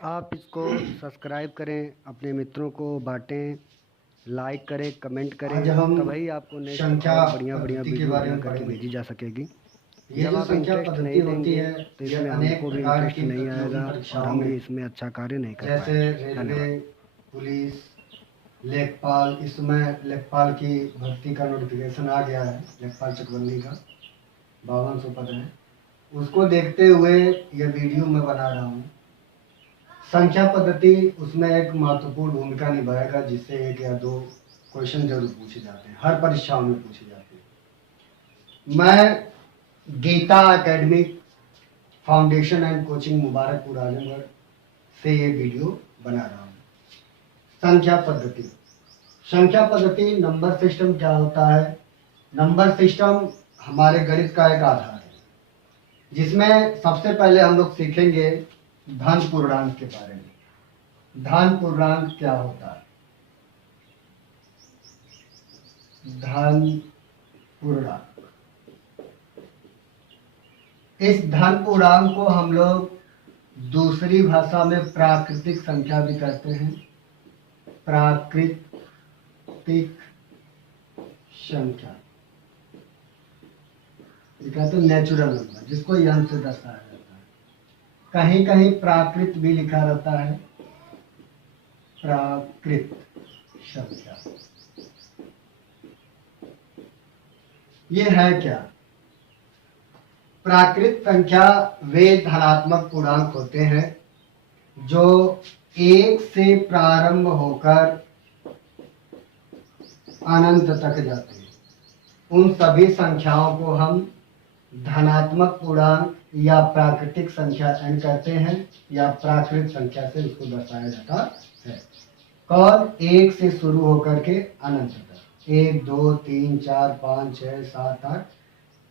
आप इसको सब्सक्राइब करें, अपने मित्रों को बांटें, लाइक करें, कमेंट आज करें, हम तभी आपको नेक्स्ट संख्या और बढ़िया बढ़िया पद्धति के वीडियो बारे बना में करके पढ़ेंगे। भेजी जा सकेगी। ये जब जो आप संख्या इंटरेस्ट पद्धति नहीं होती देंगे है तो ये इसमें अनेक हमको भी प्रकार इंटरेस्ट की नहीं प्रतियोगी आएगा और परीक्षाओं हम भी में, इसमें अच्छा कार्य नहीं कर जैसे पाएंगे। रेलवे, धन्यवाद। पुलिस, लेखपाल, इसमें लेखपाल की भर्ती का नोटिफिकेशन आ गया है। लेखपाल चकबंदी का 5200 पद है, उसको देखते हुए ये वीडियो मैं बना रहा हूँ। संख्या पद्धति उसमें एक महत्वपूर्ण भूमिका निभाएगा, जिससे एक या दो क्वेश्चन जरूर पूछे जाते हैं, हर परीक्षाओं में पूछे जाते हैं। मैं Geeta academic foundation and coaching Mubarakpur Azamgarh से ये वीडियो बना रहा हूँ। संख्या पद्धति, संख्या पद्धति नंबर सिस्टम क्या होता है? नंबर सिस्टम हमारे गणित का एक आधार है, जिसमें सबसे पहले हम लोग सीखेंगे धन पूर्णांक के बारे में। धन पूर्णांक क्या होता है? धन पूर्णांक, इस धन पूर्णांक को हम लोग दूसरी भाषा में प्राकृतिक संख्या भी कहते हैं। प्राकृतिक संख्या ये कहते हैं नेचुरल नंबर, जिसको यंग से दर्शाया जाता है। कहीं कहीं प्राकृत भी लिखा रहता है। प्राकृत संख्या ये है क्या? प्राकृत संख्या वे धनात्मक पूर्णांक होते हैं जो एक से प्रारंभ होकर अनंत तक जाते हैं। उन सभी संख्याओं को हम धनात्मक पूर्णांक या प्राकृतिक संख्या n कहते हैं, या प्राकृत संख्या से इसको दर्शाया जाता है। कौन? एक से शुरू होकर के अनंत तक। 1 2 3 4 5 6 7 8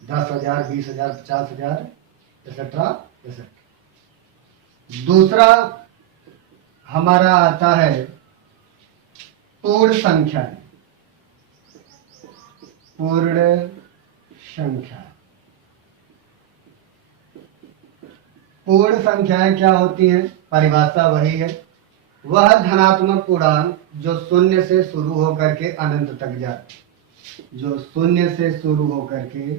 10,000 20,000 50,000 etc। दूसरा हमारा आता है पूर्ण संख्या। पूर्ण संख्या, पूर्ण संख्याएं क्या होती हैं? परिभाषा वही है, वह धनात्मक पूर्णांक जो शून्य से शुरू होकर के अनंत तक जाती, जो शून्य से शुरू होकर के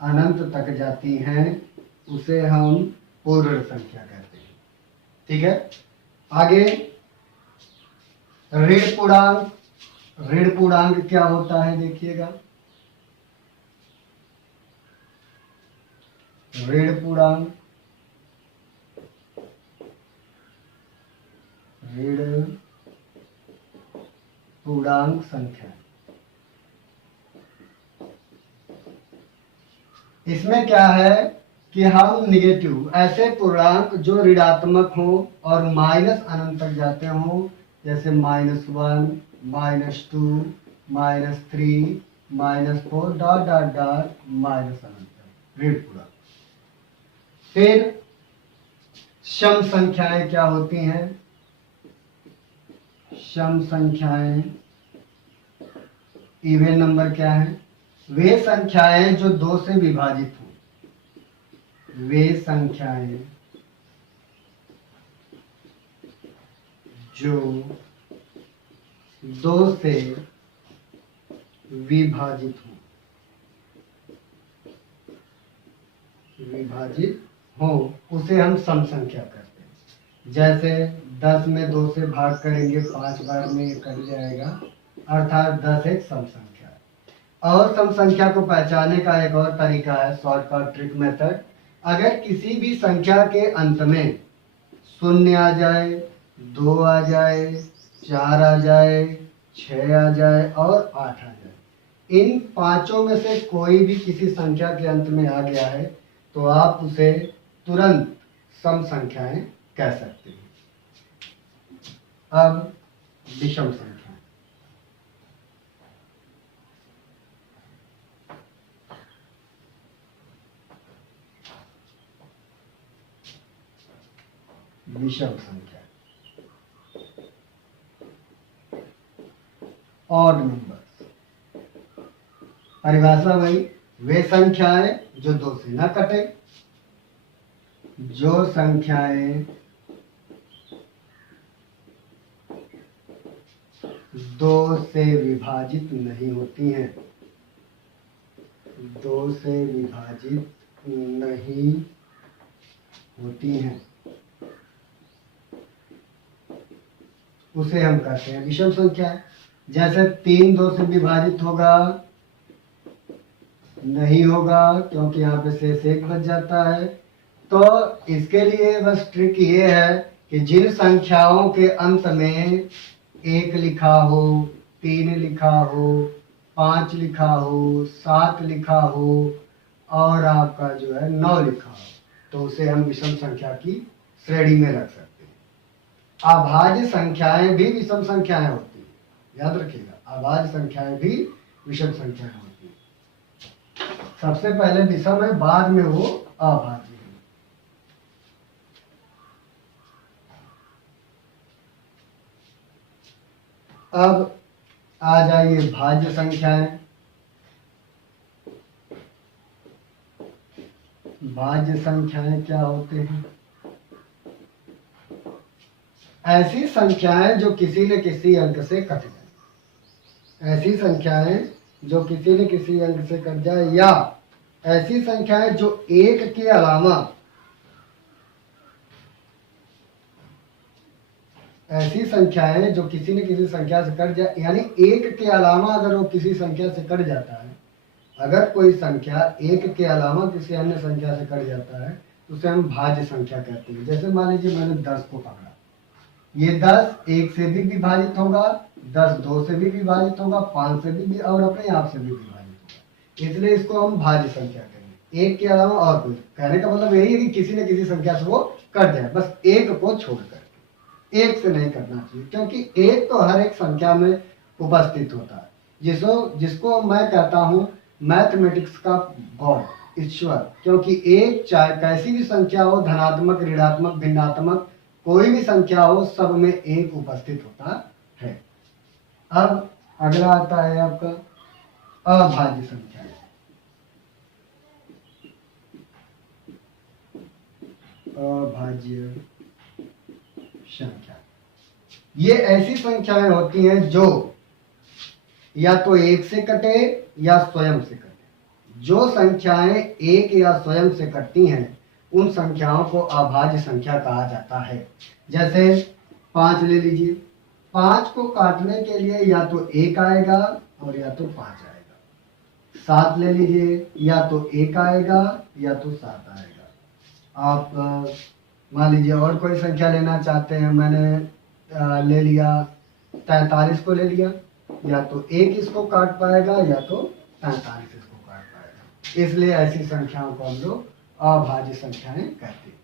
अनंत तक जाती हैं, उसे हम पूर्ण संख्या कहते हैं। ठीक है, आगे ऋण पूर्णांक। ऋण पूर्णांक क्या होता है? देखिएगा, ऋण पूर्णांक, ऋण पूर्णांक संख्या, इसमें क्या है कि हम निगेटिव, ऐसे पूर्णांक जो ऋणात्मक हो और माइनस अनंत तक जाते हो, जैसे -1 -2 -3 -4 डॉट डॉट डॉट माइनस अनंत तक, ऋण पूर्णांक। फिर सम संख्याएं क्या होती हैं? सम संख्याएं, इवन नंबर क्या है? वे संख्याएं जो 2 से विभाजित हो। वे संख्याएं जो 2 से विभाजित हो, विभाजित हो, उसे हम सम संख्या करते हैं। जैसे 10 में 2 से भाग करेंगे 5 बार में ये कट जाएगा, अर्थात 10 एक सम संख्या है। और सम संख्या को पहचानने का एक और तरीका है, शॉर्टकट ट्रिक मेथड। अगर किसी भी संख्या के अंत में 0 आ जाए, 2 आ जाए, 4 आ जाए, 6 आ जाए और 8 आ जाए, इन पांचों में से कोई भी किसी संख्या के अंत में आ गया है, तो आप उसे तुरंत सम संख्याएं कह सकते हैं। अब विषम संख्या, विषम संख्या, ऑड नंबर। परिभाषा वही, वे संख्याएं जो 2 से न कटे, जो संख्याएं 2 से विभाजित नहीं होती हैं, 2 से विभाजित नहीं होती हैं, उसे हम कहते हैं विषम संख्या। जैसे 3 2 से विभाजित होगा, नहीं होगा, क्योंकि यहाँ पे शेष 1 बच जाता है। तो इसके लिए बस ट्रिक ये है कि जिन संख्याओं के अंत में 1 लिखा हो, 3 लिखा हो, 5 लिखा हो, 7 लिखा हो और आपका जो है 9 लिखा हो, तो उसे हम विषम संख्या की श्रेणी में रख सकते हैं। अभाज्य संख्याएं भी विषम संख्याएं होती हैं, याद रखिएगा, अभाज्य संख्याएं भी विषम संख्याएं होती हैं। सबसे पहले विषम है, बाद में वो अभाज्य है। अब आ जाइए भाज्य संख्याएं। भाज्य संख्याएं क्या होते हैं? ऐसी संख्याएं जो किसी न किसी अंक से कट जाए, ऐसी संख्याएं जो किसी न किसी अंक से कट जाए, या ऐसी संख्याएं जो एक के अलावा, ऐसी संख्याएं जो किसी न किसी संख्या से कट जाए, यानी एक के अलावा अगर वो किसी संख्या से कट जाता है, अगर कोई संख्या एक के अलावा किसी अन्य संख्या से कट जाता है तो उसे हम भाज्य संख्या कहते हैं। जैसे मान लीजिए मैंने 10 को पकड़ा, ये 10 1 से भी विभाजित होगा, 10 2 से भी विभाजित होगा, 5 से भी और अपने आप से भी विभाजित होगा, इसलिए इसको हम भाज्य संख्या कहेंगे। एक के अलावा और कुछ, कहने का मतलब यही है कि किसी न किसी संख्या से वो कट जाए, बस एक को छोड़कर, एक से नहीं करना चाहिए, क्योंकि एक तो हर एक संख्या में उपस्थित होता है, जिसको मैं कहता हूँ मैथमेटिक्स का गॉड, ईश्वर, क्योंकि एक चाहे कैसी भी संख्या हो, धनात्मक, ऋणात्मक, भिन्नात्मक, कोई भी संख्या हो, सब में एक उपस्थित होता है। अब अगला आता है आपका अभाज्य संख्या। अभाज्य संख्या ये ऐसी संख्याएं होती हैं जो या तो एक से कटे या स्वयं से कटे। जो संख्याएं एक या स्वयं से कटती हैं उन संख्याओं को अभाज्य संख्या कहा जाता है। जैसे 5 ले लीजिए, 5 को काटने के लिए या तो 1 आएगा और या तो 5 आएगा। 7 ले लीजिए, या तो 1 आएगा या तो 7 आएगा। आप मान लीजिए और कोई संख्या लेना चाहते हैं, मैंने ले लिया 43 को ले लिया, या तो 1 इसको काट पाएगा या तो 43 इसको काट पाएगा, इसलिए ऐसी संख्याओं को हम लोग अभाज्य संख्याएं कहते हैं।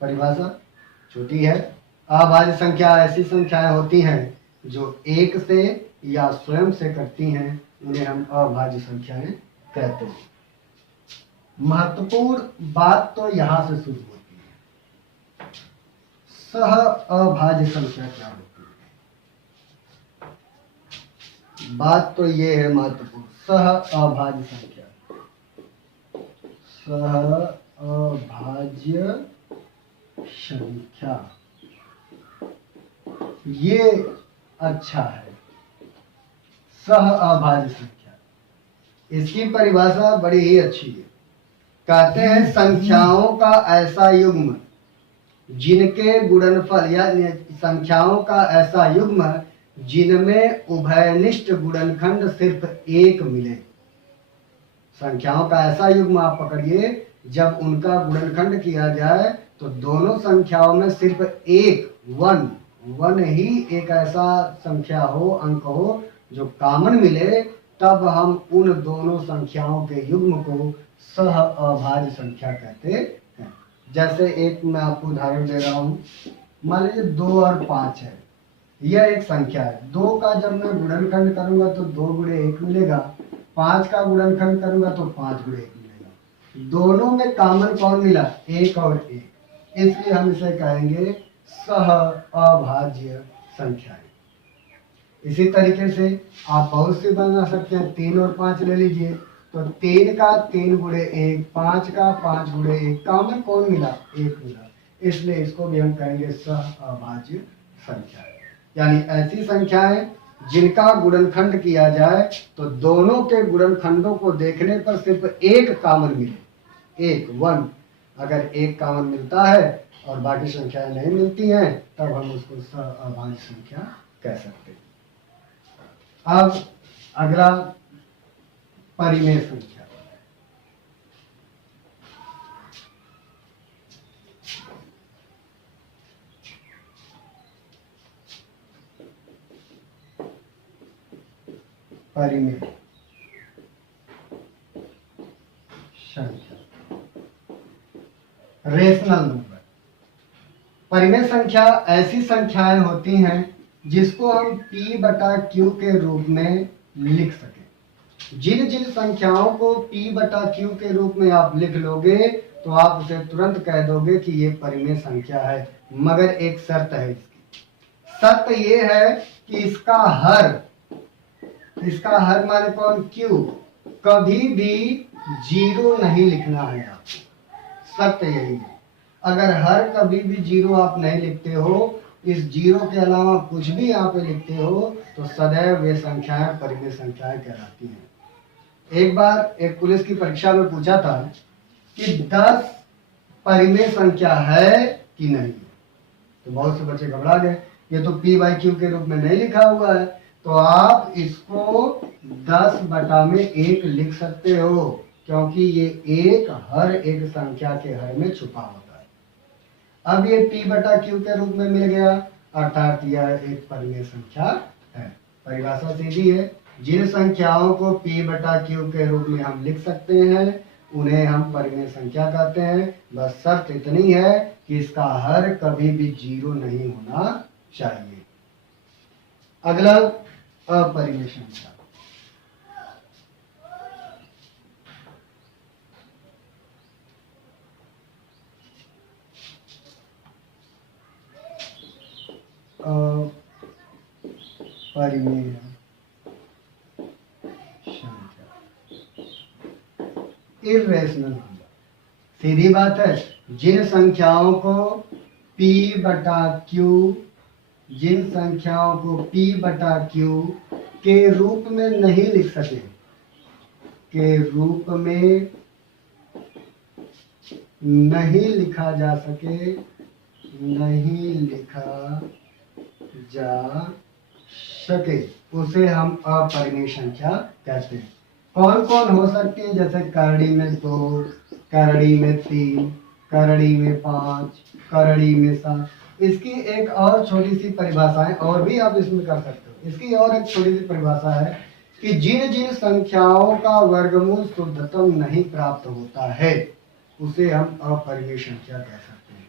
परिभाषा छोटी है। अभाज्य संख्या ऐसी संख्याएं होती हैं जो एक से या स्वयं से कटती हैं, उन्हें हम अभाज्य संख्याएं कहते हैं। महत्वपूर्ण बात तो यहां से शुरू होती है, सह अभाज्य संख्या क्या होती है। बात तो ये है महत्वपूर्ण, सह अभाज्य संख्या, सह अभाज्य संख्या, ये अच्छा है। सह अभाज्य संख्या, इसकी परिभाषा बड़ी ही अच्छी है। कहते हैं संख्याओं का ऐसा युग्म जिनके गुणनफल, या संख्याओं का ऐसा युग्म जिनमें उभयनिष्ठ गुणनखंड सिर्फ एक मिले। संख्याओं का ऐसा युग्म आप पकड़िए, जब उनका गुणनखंड किया जाए तो दोनों संख्याओं में सिर्फ एक वन ही एक ऐसा संख्या हो, अंक हो जो कॉमन मिले, तब हम उन दोनों संख्याओं के युग्म को सह अभाज्य संख्या कहते हैं। जैसे एक मैं आपको उदाहरण दे रहा हूँ, मान लीजिए 2 और 5 है, यह एक संख्या है। 2 का जब मैं गुणनखंड करूंगा तो 2 गुणे 1 मिलेगा, 5 का गुणनखंड करूंगा तो 5 गुणे 1 मिलेगा। दोनों में कॉमन कौन मिला? 1 और 1, इसलिए हम इसे कहेंगे सह अभाज्य संख्या। इसी तरीके से आप बहुत सी बना सकते हैं। 3 और 5 ले लीजिए, तो 3 का 3 गुणे 1, 5 का 5 गुणे 1, कॉमन कौन मिला? 1 मिला, इसलिए इसको भी हम कहेंगे सह अभाज्य संख्या। यानी ऐसी संख्याएं जिनका गुणनखंड किया जाए तो दोनों के गुणनखंडों को देखने पर सिर्फ एक कॉमन मिले, एक वन। अगर एक कॉमन मिलता है और बाकी संख्याएं नहीं मिलती हैं तब हम उसको अभाज्य संख्या कह सकते हैं। अब अगला परिमेय संख्या। परिमेय संख्या, रेशनल नंबर। परिमेय संख्या ऐसी संख्याएं होती हैं जिसको हम p बटा q के रूप में लिख सकें। जिन जिन संख्याओं को p बटा q के रूप में आप लिख लोगे तो आप उसे तुरंत कह दोगे कि ये परिमेय संख्या है, मगर एक शर्त है इसकी। शर्त ये है कि इसका हर माने कौन, q, कभी भी जीरो नहीं लिखना है आपको। शर्त यही है। अगर हर कभी भी जीरो आप नहीं लिखते हो, इस जीरो के अलावा कुछ भी यहाँ पे लिखते हो तो सदैव वे संख्याएं परिमेय संख्याएं कहलाती हैं। एक बार एक पुलिस की परीक्षा में पूछा था कि 10 परिमेय संख्या है कि नहीं, तो बहुत से बच्चे घबरा गए, ये तो p बाई q के रूप में नहीं लिखा हुआ है। तो आप इसको 10 बटा में 1 लिख सकते हो, क्योंकि ये एक हर एक संख्या के हर में छुपा होता है। अब ये p बटा q के रूप में मिल गया, अर्थात यह एक परिमेय संख्या है। परिभाषा सीधी है, जिन संख्याओं को p बटा q के रूप में हम लिख सकते हैं उन्हें हम परिमेय संख्या कहते हैं। बस शर्त इतनी है कि इसका हर कभी भी जीरो नहीं होना चाहिए। अगला अपरिमेय संख्या। परिमेय संख्या, इर्रेशनल नंबर। सीधी बात है, जिन संख्याओं को p बटा q, जिन संख्याओं को p बटा q के रूप में नहीं लिख सके, के रूप में नहीं लिखा जा सके, नहीं लिखा जा सके, उसे हम अपरिमेय संख्या कहते हैं। कौन कौन हो सकती है, जैसे करड़ी में 2, करड़ी में 3, करड़ी में 5, करड़ी में 7। इसकी एक और छोटी सी परिभाषा है, और भी आप इसमें कर सकते हो। इसकी और एक छोटी सी परिभाषा है कि जिन जिन संख्याओं का वर्गमूल शुद्धतम नहीं प्राप्त होता है उसे हम अपरिमेय संख्या कह सकते हैं।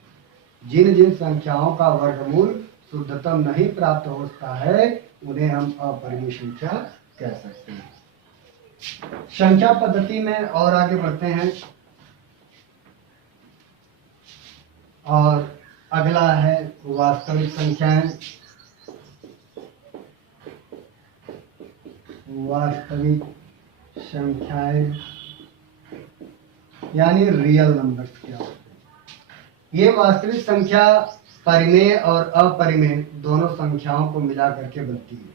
जिन जिन संख्याओं का वर्गमूल शुद्धतम नहीं प्राप्त होता है उन्हें हम अपरिमेय संख्या कह सकते हैं। संख्या पद्धति में और आगे बढ़ते हैं, और अगला है वास्तविक संख्याएं। वास्तविक संख्याएं यानी रियल नंबर्स क्या होते हैं। ये वास्तविक संख्या परिमेय और अपरिमेय दोनों संख्याओं को मिला करके बनती है।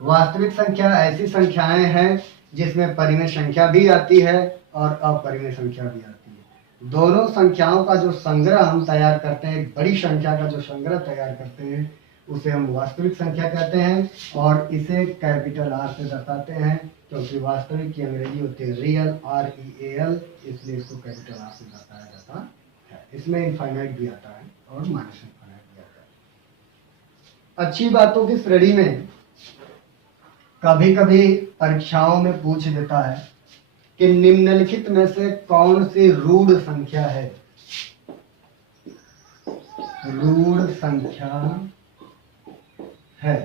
वास्तविक संख्या ऐसी संख्याएं हैं जिसमें परिमेय संख्या भी आती है और अपरिमेय संख्या भी आती है। दोनों संख्याओं का जो संग्रह हम तैयार करते हैं, एक बड़ी संख्या का जो संग्रह तैयार करते हैं उसे हम वास्तविक संख्या कहते हैं, और इसे कैपिटल R से दर्शाते हैं, क्योंकि वास्तविक की अंग्रेजी होती है रियल, REAL, इसलिए इसको कैपिटल R से दर्शाया जाता है। इसमें इनफाइनाइट भी आता है और माइनस इनफाइनाइट भी आता है। अच्छी बातों की श्रेणी में कभी कभी परीक्षाओं में पूछ देता है कि निम्नलिखित में से कौन सी रूढ़ संख्या है। रूढ़ संख्या है।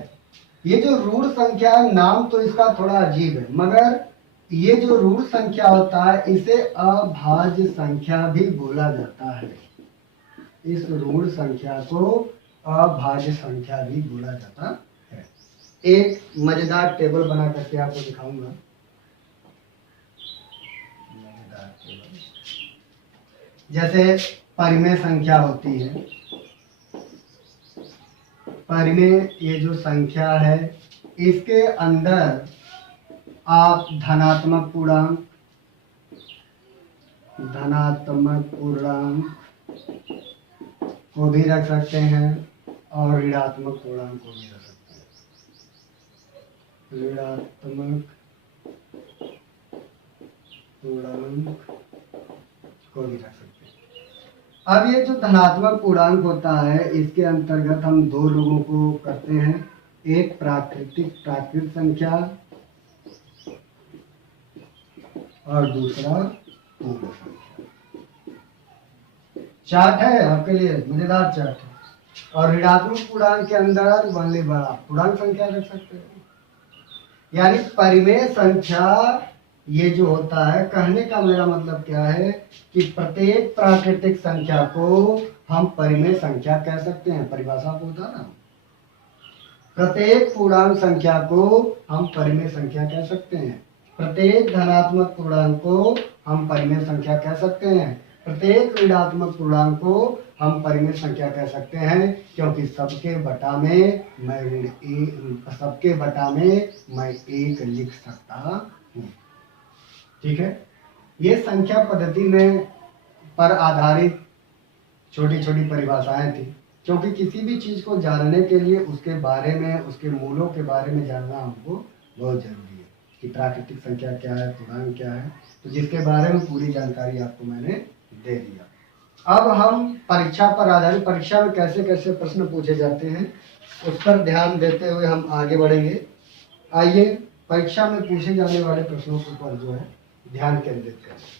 ये जो रूढ़ संख्या है, नाम तो इसका थोड़ा अजीब है, मगर ये जो रूढ़ संख्या होता है इसे अभाज्य संख्या भी बोला जाता है। इस रूढ़ संख्या को अभाज्य संख्या भी बोला जाता है। एक मजेदार टेबल बना करके आपको दिखाऊंगा। मजेदार टेबल, जैसे परिमेय संख्या होती है, परिमेय ये जो संख्या है इसके अंदर आप धनात्मक पूर्णांक को भी रख सकते हैं और ऋणात्मक पूर्णांक को भी रख सकते हैं। ऋणात्मक पूर्णांक को भी रख सकते हैं। अब ये जो धनात्मक पूर्णांक होता है, इसके अंतर्गत हम दो लोगों को करते हैं, एक प्राकृत संख्या और दूसरा पूर्ण संख्या। चार्ट है आपके लिए, मजेदार चार्ट है। और ऋणात्मक पूर्णांक के अंदर बनने बड़ा पूर्णांक संख्या रख सकते हैं। यानी परिमेय संख्या ये जो होता है, कहने का मेरा मतलब क्या है कि प्रत्येक प्राकृतिक संख्या को हम परिमेय संख्या कह सकते हैं। परिभाषा को होता ना, प्रत्येक पूर्णांक संख्या को हम परिमेय संख्या कह सकते हैं। प्रत्येक धनात्मक पूर्णांक को हम परिमेय संख्या कह सकते हैं। प्रत्येक ऋणात्मक पूर्णांक को हम परिमेय संख्या कह सकते हैं, क्योंकि सबके बटा में मैं एक लिख सकता हूँ। ठीक है, ये संख्या पद्धति में पर आधारित छोटी छोटी परिभाषाएं थी, क्योंकि किसी भी चीज को जानने के लिए उसके बारे में, उसके मूलों के बारे में जानना हमको बहुत जरूरी है कि प्राकृतिक संख्या क्या है, पूर्णांक क्या है। तो जिसके बारे में पूरी जानकारी आपको मैंने दे दिया। अब हम परीक्षा पर आधारित, परीक्षा में कैसे कैसे प्रश्न पूछे जाते हैं उस पर ध्यान देते हुए हम आगे बढ़ेंगे। आइए परीक्षा में पूछे जाने वाले प्रश्नों पर जो है ध्यान केंद्रित करें।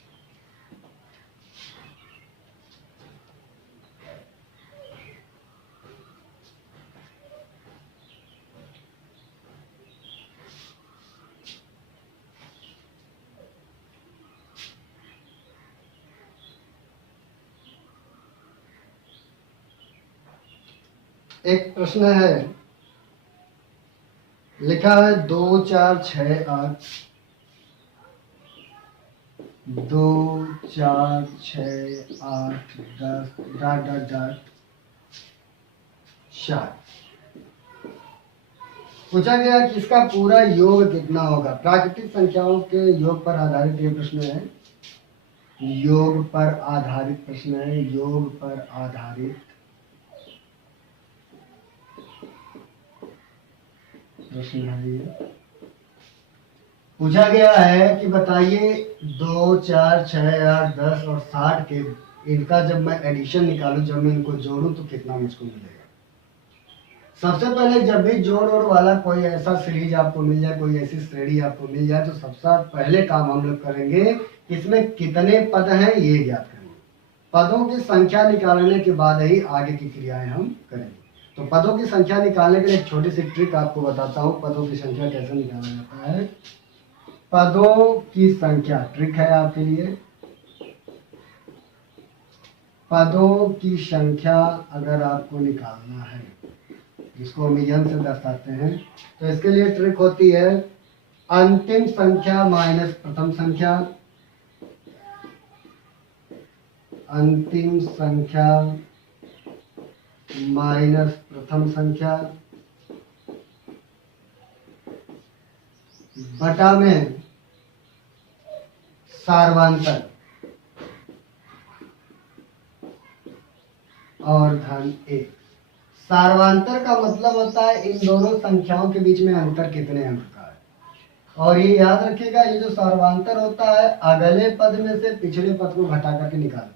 एक प्रश्न है, लिखा है 2 4 6 8 2 4 6 8 10 डॉट डॉट डॉट 4। पूछा गया कि इसका पूरा योग कितना होगा। प्राकृतिक संख्याओं के योग पर आधारित ये प्रश्न है, योग पर आधारित प्रश्न है, योग पर आधारित प्रश्न है ये। पूछा गया है कि बताइए 2 4 6 8 10 और 60 के इनका जब मैं एडिशन निकालूं, जब मैं इनको जोड़ूं तो कितना मुझको मिलेगा। सबसे पहले जब भी जोड़ ओड़ वाला कोई ऐसा सीरीज आपको मिल जाए, कोई ऐसी श्रेणी आपको मिल जाए, तो सबसे पहले काम हम लोग करेंगे इसमें कितने पद हैं ये ज्ञात करेंगे। पदों की संख्या निकालने के बाद ही आगे की क्रियाएं हम करेंगे। तो पदों की संख्या निकालने के लिए एक छोटी सी ट्रिक आपको बताता हूँ, पदों की संख्या कैसे निकाला जाता है। पदों की संख्या ट्रिक है आपके लिए। पदों की संख्या अगर आपको निकालना है, जिसको मिलियन से दर्शाते हैं, तो इसके लिए ट्रिक होती है अंतिम संख्या माइनस प्रथम संख्या, अंतिम संख्या माइनस प्रथम संख्या बटा में सार्वंतर और धन 1। सार्वंतर का मतलब होता है इन दोनों संख्याओं के बीच में अंतर कितने अंक का है। और ये याद रखिएगा, ये जो सार्वंतर होता है अगले पद में से पिछले पद को घटा करके निकालते हैं।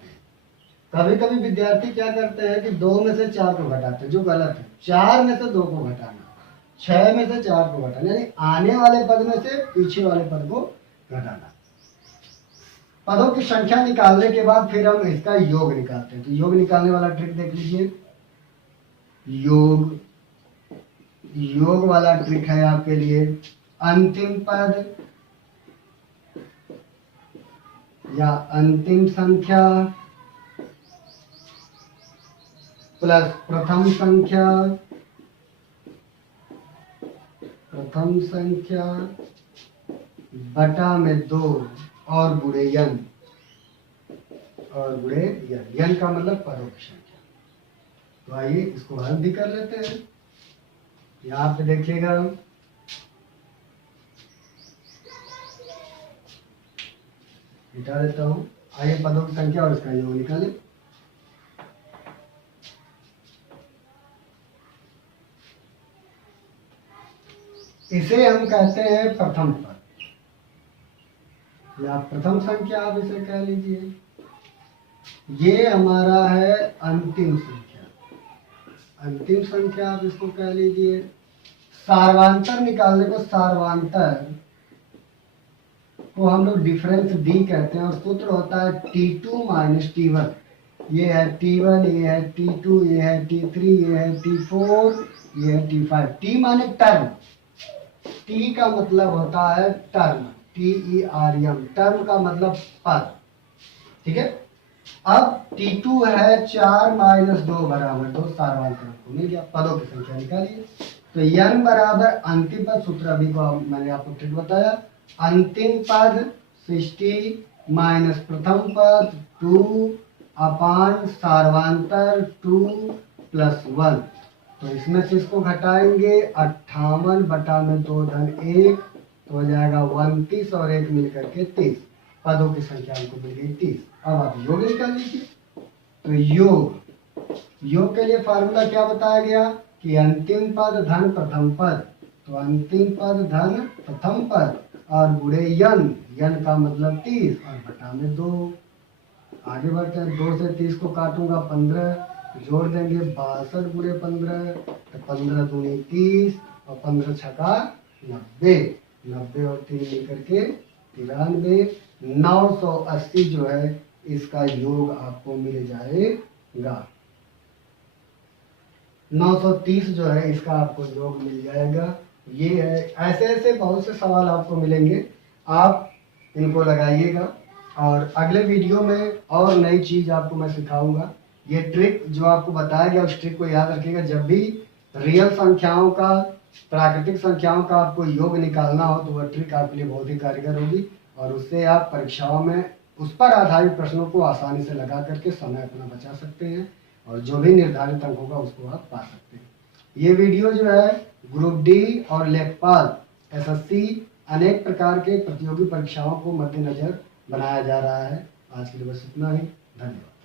कभी कभी विद्यार्थी क्या करते हैं कि 2 में से 4 को घटाते हैं, जो गलत है। 4 में से 2 को घटाना, 6 में से 4 को घटाना, यानी आने वाले पद में से पीछे वाले पद को घटाना। पदों की संख्या निकालने के बाद फिर हम इसका योग निकालते हैं। तो योग निकालने वाला ट्रिक देख लीजिए। योग वाला ट्रिक है आपके लिए, अंतिम पद या अंतिम संख्या प्लस प्रथम संख्या बटा में 2 और गुणे यन, यन का मतलब पदों की संख्या। तो आइए इसको हल भी कर लेते हैं। यहाँ पे देखिएगा मिटा देता हूँ। आइए पदों की संख्या और इसका योग निकालें। इसे हम कहते हैं प्रथम पद, या प्रथम संख्या आप इसे कह लीजिए। ये हमारा है अंतिम संख्या, अंतिम संख्या आप इसको कह लीजिए। सार्वांतर निकालने को, सार्वांतर को हम लोग डिफरेंस डी कहते हैं और सूत्र होता है T2 माइनस T1। ये है T1, ये है T2, ये है T3, ये है T4, ये है T5। T माने टर्म, T का मतलब होता है टर्म, TERM, टर्म का मतलब पद, ठीक है। अब T2 है 4 माइनस 2 बराबर 2, सार्वांतर आपको मिल गया। पदों की संख्या निकालिए। तो n बराबर अंतिम पद, सूत्र अभी को मैंने आपको ट्रिक बताया। अंतिम पद 60 माइनस प्रथम पद 2 अपान सार्वांतर 2 प्लस 1। तो इसमें से इसको घटाएंगे, 58 बटा में 2 धन 1, तो हो जाएगा 29 और 1 मिलकर के 30। पदों की संख्या हमको मिल गई 30। अब आप योग निकाल लीजिए। तो योग के लिए फार्मूला क्या बताया गया कि अंतिम पद धन प्रथम पद। तो अंतिम पद धन प्रथम पद और गुणे यन का मतलब 30 और बटा में 2। आगे बढ़ते हैं, 2 से 30 को काटूंगा 15, जोड़ देंगे 62 गुणे 15, तो 15 दूनी 30 और 15 छका 90, 90 और 3 मिलकर के 93। 980 जो है इसका योग आपको मिल जाएगा। 930 जो है इसका आपको योग मिल जाएगा। ये है, ऐसे ऐसे बहुत से सवाल आपको मिलेंगे, आप इनको लगाइएगा और अगले वीडियो में और नई चीज़ आपको मैं सिखाऊंगा। ये ट्रिक जो आपको बताया गया उस ट्रिक को याद रखिएगा। जब भी रियल संख्याओं का, प्राकृतिक संख्याओं का आपको योग निकालना हो तो वह ट्रिक आपके लिए बहुत ही कारगर होगी और उससे आप परीक्षाओं में उस पर आधारित प्रश्नों को आसानी से लगा करके समय अपना बचा सकते हैं और जो भी निर्धारित अंक होगा उसको आप पा सकते हैं। ये वीडियो जो है ग्रुप डी और लेखपाल SSC अनेक प्रकार के प्रतियोगी परीक्षाओं को मद्देनजर बनाया जा रहा है। आज के लिए बस इतना ही, धन्यवाद।